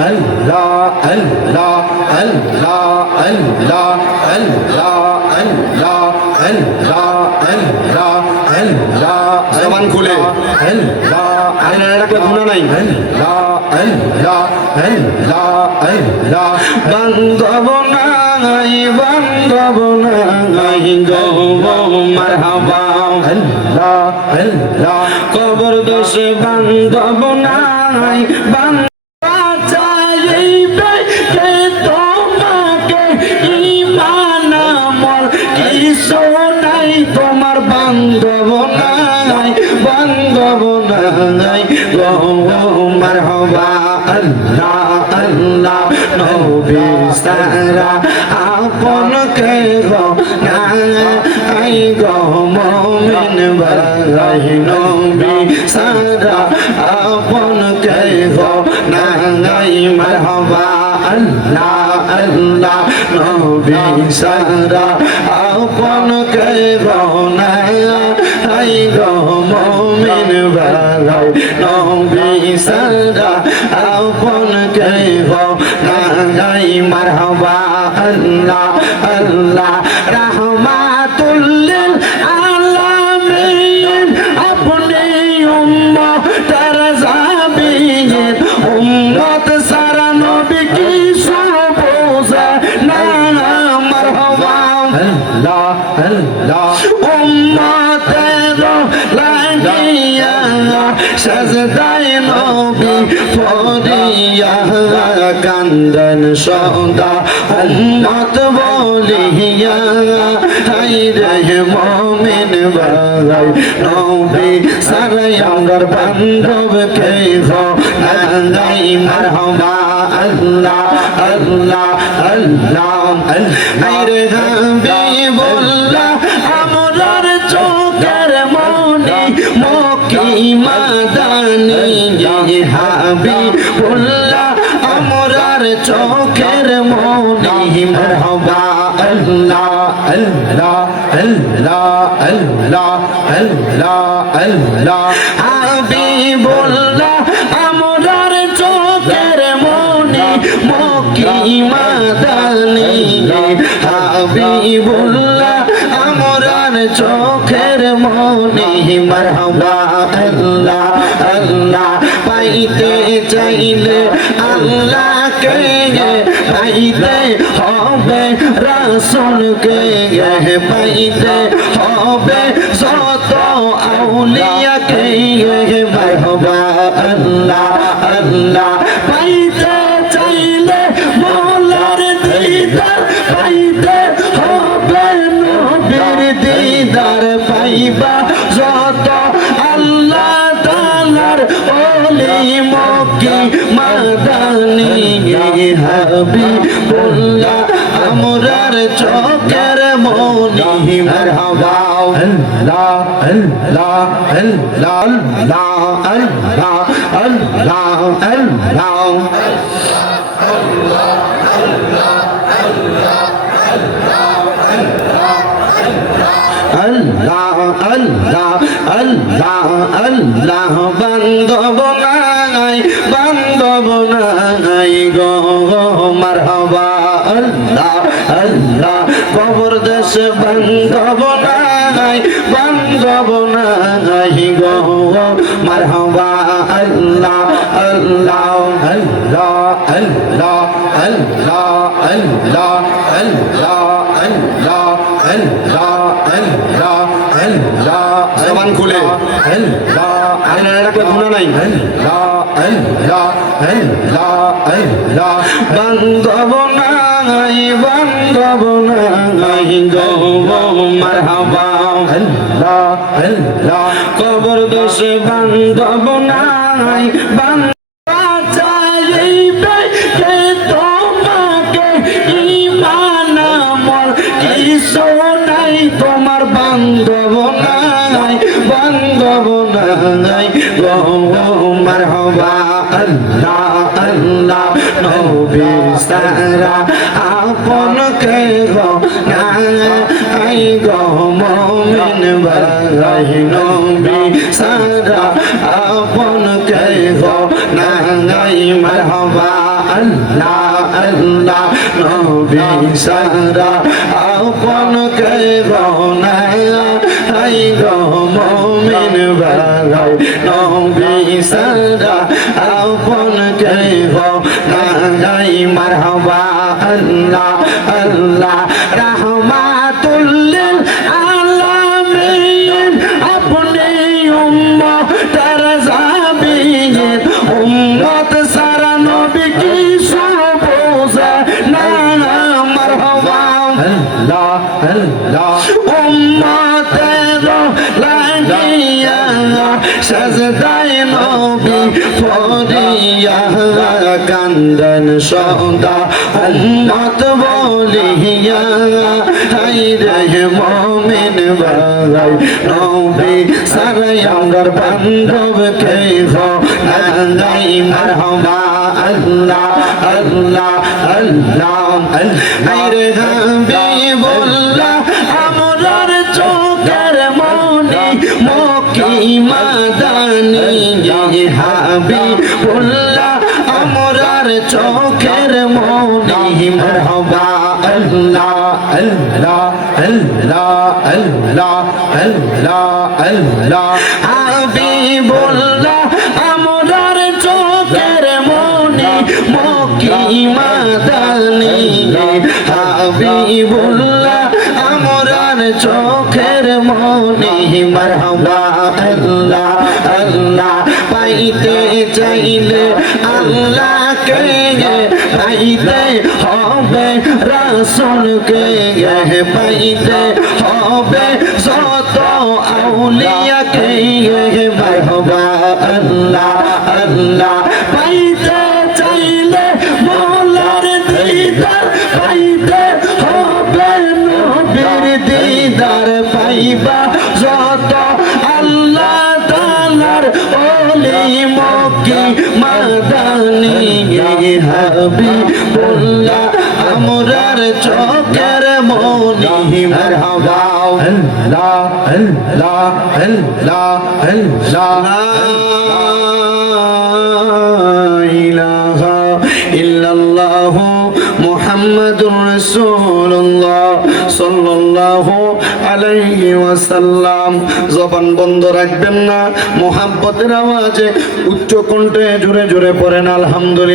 আল্লাহ আল্লাহ আল্লাহ আল্লাহ আল্লাহ আল্লাহ আল্লাহ আল্লাহ আল্লাহ জবান খুলে আল্লাহ আয়না রাখলে গুনাহ নাই আল্লাহ আল্লাহ আল্লাহ আল্লাহ বান্ধব নাই গো মারহাবা আল্লাহ আল্লাহ কবর দোষে বান্ধব নাই বান্ধবা চাইবে কে তোমাকে ঈমান আমল কিছু নাই তোমার বান্ধব নাই গো মারহাবা আল্লাহ আল্লাহ নবী সারা আপন কে গো নাই গো মুমিন ভাই নবী সারা আপন কে গো নাই মারহাবা আল্লাহ আল্লাহ নবী সারা আপন কে গো নাই গো মুমিন ভাই নবী সারা আপন কে গো নাই মারহাবা আল্লাহ আল্লাহ রাহমাতুল লিল আলামিন আপনি উম্মতের জাবিন উম্মত সারা নবী কি সব বোঝে না মারহাবা আল্লাহ আল্লাহ উম্মতের লাগিয়া সাজদায় নবী পড়িয়া কান্দন সদা উম্মত বলিয়া হাই রে মুমিন ভাই নবী সারাই আমার বান্ধব কে গো নাই মারহাবা আল্লাহ আল্লাহ আল্লাহ হাই রে হাবিবুল্লাহ আমরার চোখের মনি মক্কি মাদানী হাবিবুল্লাহ আমরার চোখের মনি মারহাবা আল্লাহ আল্লাহ আল্লাহ আল্লাহ আল্লাহ আল্লাহ হাবিবুল্লাহ আমরার চোখের মনি মক্কি মাদানী হাবিবুল্লাহ আমরার চোখের মনি মারহাবা আল্লাহ আল্লাহ পাইতে চাইলে আল্লাহকে পাইতে হবে রাসূলকে পাইতে হবে যত আউলিয়াকে মারহাবা আল্লাহ আল্লাহ পাইতে চাইলে মওলার দিদার পাইতে হবে নবীর দিদার পাইবা যত আল্লাহ তাআলার ওলি মক্কি মাদানী হাবিবুল্লাহ আমরার চোখের মনি মারহাবা আল্লাহ আল্লাহ আল্লাহ আল্লাহ আল্লাহ আল্লাহ আল্লাহ আল্লাহ আল্লাহ আল্লাহ বান্ধব নাই গো মারহাবা আল্লাহ আল্লাহ কবর দেশ বান্ধব নাই গো মারহাবা আল্লাহ আল্লাহ আল্লাহ আল্লাহ আল্লাহ আল্লাহ আল্লাহ আল্লাহ আল্লাহ আল্লাহ আল্লাহ জবান খুলে আল্লাহ আয়না রাখলে গুনাহ নাই আল্লাহ আল্লাহ আল্লাহ আল্লাহ বান্ধব নাই গো মারহাবা আল্লাহ আল্লাহ কবর দোষে বান্ধব নাই বান্ধবা চাইবে কে তোমাকে ঈমান আমল কিছু নাই তোমার বান্ধব নাই গো মারহাবা আল্লাহ আল্লাহ নবী সারা আপন কে গো নাই গো মুমিন ভাই নবী সারা আপন কে গো নাই মারহাবা আল্লাহ আল্লাহ নবী সারা আপন কে গোনা আই গো মুমিন ভাই নবী সারা আপন কে গোনা আই মারহাবা আল্লাহ আল্লাহ রাহমাতুল লিল আলামিন আপনি উম্মতের জাবিন উম্মত সারা নবী কি সুবোঝে না মারহাবা আল্লাহ আল্লাহ উম্মতের লাগিয়া সাজদায় নবী পড়িয়া কান্দন সদা উম্মত বলিয়া হাই রে মুমিন ভাই নবী সারাই আমার বান্ধব কে গো নাই মারহাবা আল্লাহ আল্লাহ আল্লাহ আরে হাবিবুল্লাহ আমরার চোখের মনি মক্কি মাদানি হাবিবুল্লাহ আমরার চোখের মনি মারহাবা আল্লাহ আল্লাহ আল্লাহ আল্লাহ আল্লাহ আল্লাহ হাবিবুল্লাহ আমরার চোখের মনি মক্কি মাদানি হাবিবুল্লাহ আমরার চোখের মনি মারহাবা আল্লাহ আল্লাহ পাইতে চাইলে আল্লাহকে পাইতে হবে রাসূলকে পাইতে হবে যত আউলিয়াকে মারহাবা আল্লাহ আল্লাহ পাইতে চাইলে মওলার দিদার পাইতে হবে নবীর দিদার পাইবা যত আল্লাহ তাআলার ওলি মক্কি মাদানি হাবিবুল্লাহ আমরার চোখের মনি মারহাবা আল্লাহ আল্লাহ আল্লাহ আল্লাহ ইলাহা ইল্লাল্লাহু মুহাম্মাদুর রাসূলুল্লাহ সাল্লাল্লাহু আলাইহি ওয়াসাল্লাম জবান বন্ধ রাখবেন না মুহাব্বতের আওয়াজে উচ্চ কণ্ঠে জোরে জোরে পড়েন আলহামদুলিল্লাহ।